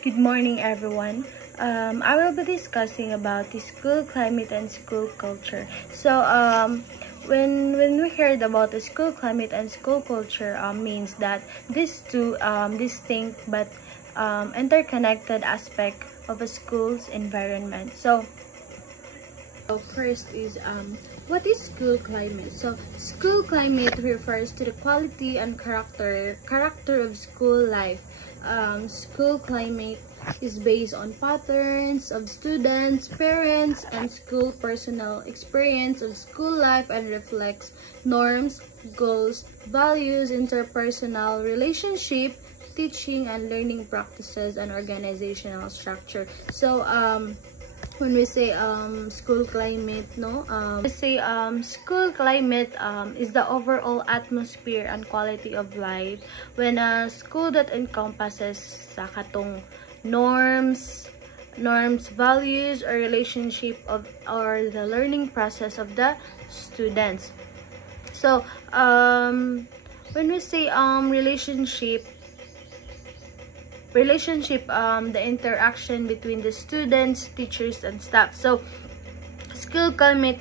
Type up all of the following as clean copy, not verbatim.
Good morning, everyone. I will be discussing about the school climate and school culture. So, when we heard about the school climate and school culture, means that these two distinct but interconnected aspect of a school's environment. So first is what is school climate? So school climate refers to the quality and character of school life. School climate is based on patterns of students, parents, and school personnel experience of school life and reflects norms, goals, values, interpersonal relationship, teaching and learning practices, and organizational structure. So when we say school climate, school climate is the overall atmosphere and quality of life when a school that encompasses sa katong norms, values, or relationship of or the learning process of the students. So when we say relationship, the interaction between the students, teachers, and staff. So school climate,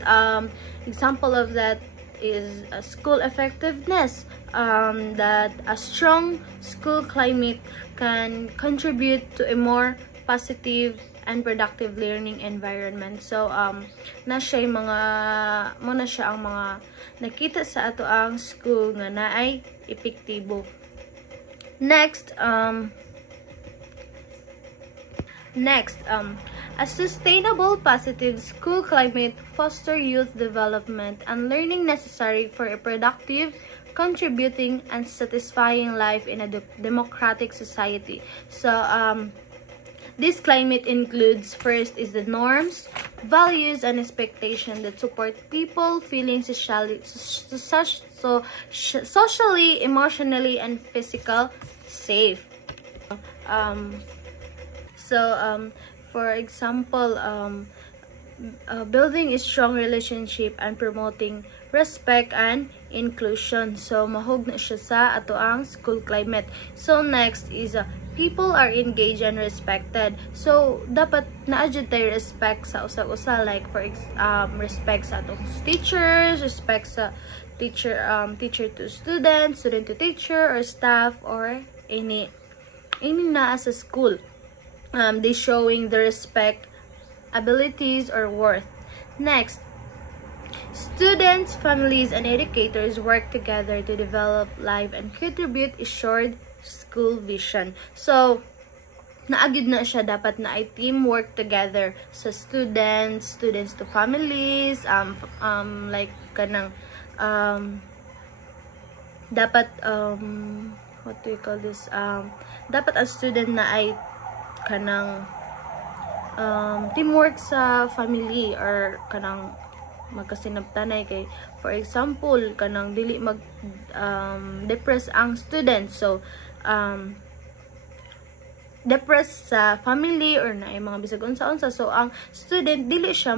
example of that is school effectiveness, that a strong school climate can contribute to a more positive and productive learning environment. So na siya ang mga nakita sa ato ang school nga naay epektibo. Next, a sustainable positive school climate foster youth development and learning necessary for a productive, contributing, and satisfying life in a democratic society. So this climate includes, first is the norms, values, and expectations that support people feeling socially, emotionally, and physically safe. For example, building a strong relationship and promoting respect and inclusion. So mahog na siya sa ato ang school climate. So next is people are engaged and respected. So dapat na-adjust tayo respect sa usa-usa, like for respect sa atong teachers, respect sa teacher to student, student to teacher, or staff, or any na sa school. They showing the respect, abilities, or worth. Next, students, families, and educators work together to develop life and contribute a shared school vision. So naagid na siya, dapat na ay teamwork together sa students to families, like kanang dapat what do you call this, dapat ang student na ay kanang teamwork sa family, or kanang magkasinabtanay kay, for example, kanang dili mag depress ang student. So depress sa family or na ay mga bisag unsa-unsa, so ang student dili siya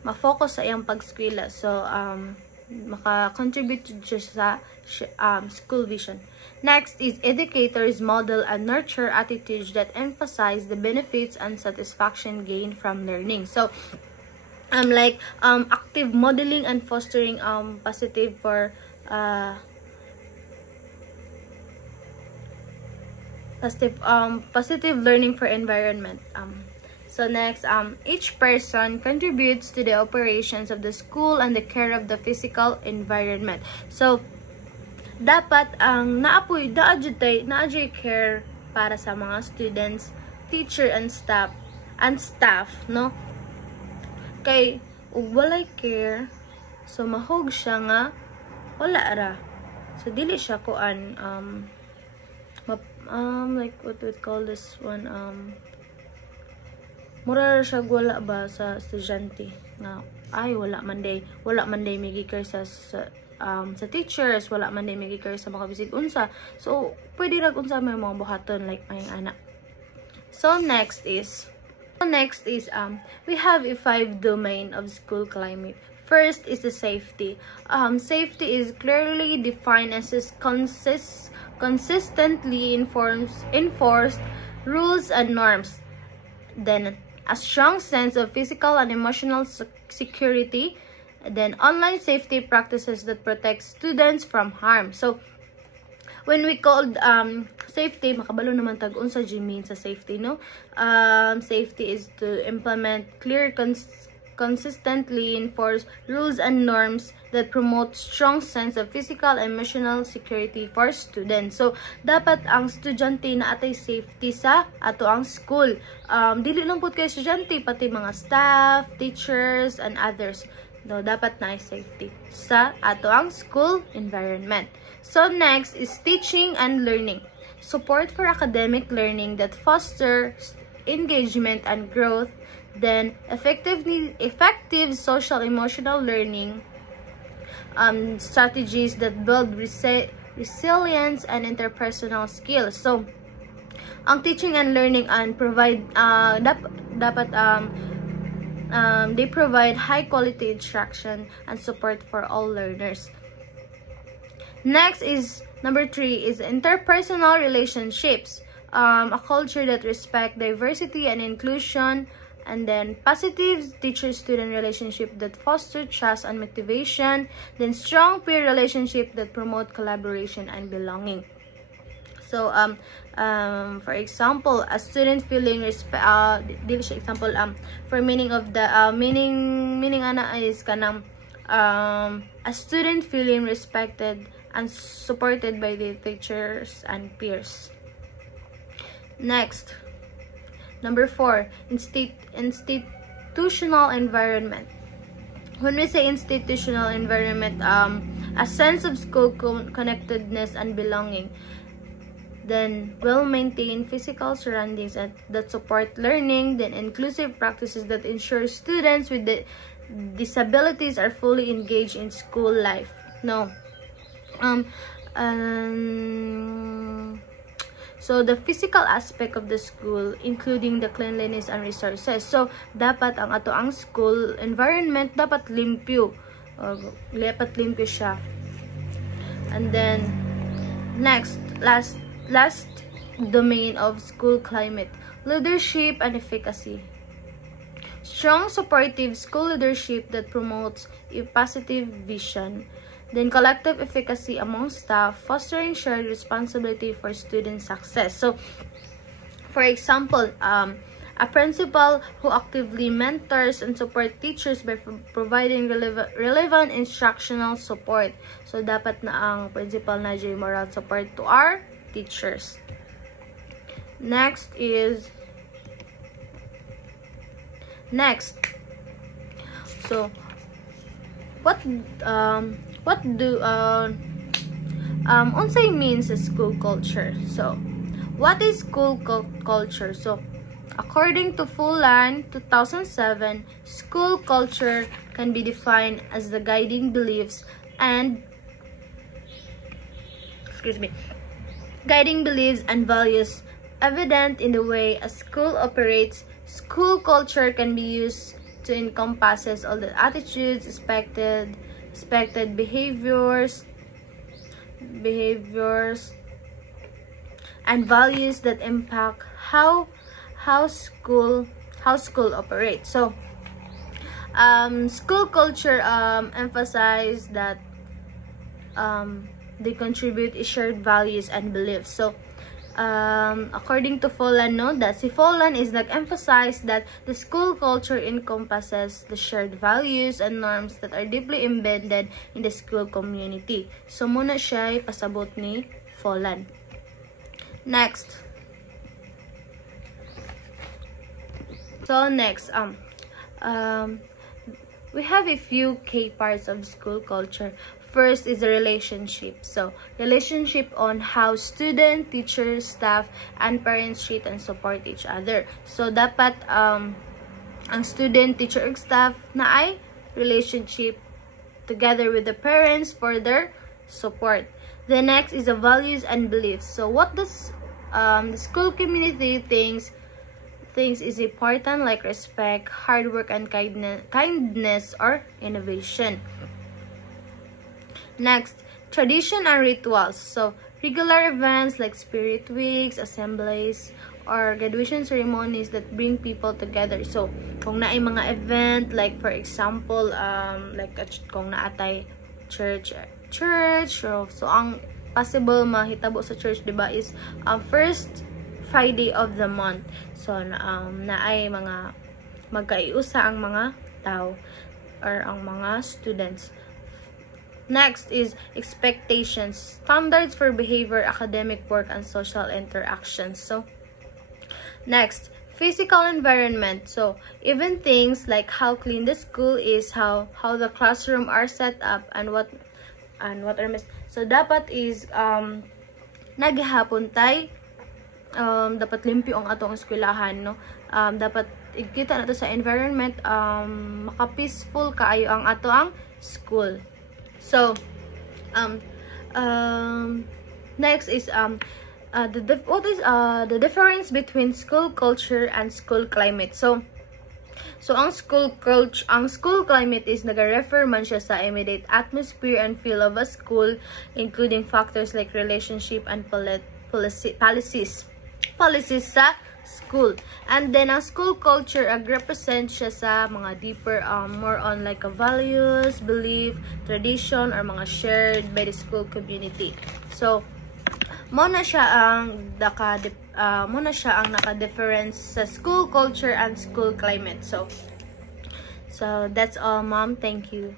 ma-focus sa iyang pag-eskwela. So maka-contribute siya sa school vision. Next is educators model and nurture attitudes that emphasize the benefits and satisfaction gained from learning. So active modeling and fostering positive learning for environment. So next, each person contributes to the operations of the school and the care of the physical environment. So dapat ang naapoy na-adjust care para sa mga students, teacher, and staff, no? Kay walay care, so mahog siya nga wala ra. So dili siya kuan like what we call this one, mura siya wala ba sa estudyante nga ay wala man day may care sa teachers, wala man day may care sa mga bisig unsa. So pwede ra unsa may mga buhaton like may anak. So next is we have a 5 domain of school climate. First is the safety. Safety is clearly defined as consistently enforced rules and norms. Then a strong sense of physical and emotional security. Then online safety practices that protect students from harm. So when we called safety, makabalo naman tag-un sa mean sa safety, no? Safety is to implement clear, consistently enforce rules and norms that promote strong sense of physical and emotional security for students. So dapat ang estudyante na atay safety sa ato ang school. Dili lang pud kay estudyante, pati mga staff, teachers, and others. No, dapat na safety sa ato ang school environment. So next is teaching and learning. Support for academic learning that fosters engagement and growth. Then effective social emotional learning strategies that build resilience and interpersonal skills. So ang teaching and learning and provide they provide high quality instruction and support for all learners. Next is number 3 is interpersonal relationships. A culture that respects diversity and inclusion. And then positive teacher-student relationship that foster trust and motivation. Then strong peer relationship that promote collaboration and belonging. So for example, a student feeling for meaning of the meaning ana is kanang a student feeling respected and supported by the teachers and peers. Next, number 4, institutional environment. When we say institutional environment, a sense of school connectedness and belonging. Then well-maintained physical surroundings that support learning. Then inclusive practices that ensure students with disabilities are fully engaged in school life. No. So the physical aspect of the school, including the cleanliness and resources. So dapat ang ato ang school environment dapat limpyo. Dapat limpyo siya. And then next, last domain of school climate, leadership and efficacy. Strong supportive school leadership that promotes a positive vision. Then collective efficacy among staff, fostering shared responsibility for student success. So for example, a principal who actively mentors and support teachers by providing relevant instructional support. So dapat na ang principal na jay moral support to our teachers. Next. So what do unsay means school culture? So what is school culture? So according to Fullan 2007, school culture can be defined as the guiding beliefs and values evident in the way a school operates. School culture can be used to encompasses all the attitudes, expected behaviors and values that impact how school operates. So school culture emphasize that they contribute shared values and beliefs. So according to Fullan, that si Fullan is nag-emphasize that the school culture encompasses the shared values and norms that are deeply embedded in the school community. So muna siya pasabot ni Fullan. Next. So next, we have a few key parts of school culture. First is the relationship. So, relationship on how student, teachers, staff, and parents treat and support each other. So, dapat ang student, teacher, and staff na ay relationship together with the parents for their support. The next is the values and beliefs. So, what does the school community thinks things is important, like respect, hard work, and kindness or innovation. Next, tradition and rituals. So, regular events like spirit weeks, assemblies, or graduation ceremonies that bring people together. So, kung naay mga event, like for example, kung naatay church, so ang possible mahitabo sa church, diba, is first Friday of the month. So, naay mga magkaiusa ang mga tao or ang mga students. Next is expectations, standards for behavior, academic work, and social interactions. So, next, physical environment. So, even things like how clean the school is, how the classroom are set up, and what are so dapat is naghihapon tay dapat limpyo ang atong eskwelahan, no. Dapat ikita nato sa environment maka-peaceful kaayo ang ato ang school. So, next is what is the difference between school culture and school climate. So ang school climate is nag-refer man siya sa immediate atmosphere and feel of a school, including factors like relationship and policies sa school. And then ang school culture represent siya sa mga deeper more on like a values, belief, tradition, or mga shared by the school community. So muna siya ang naka-difference sa school culture and school climate. So that's all, mom. Thank you.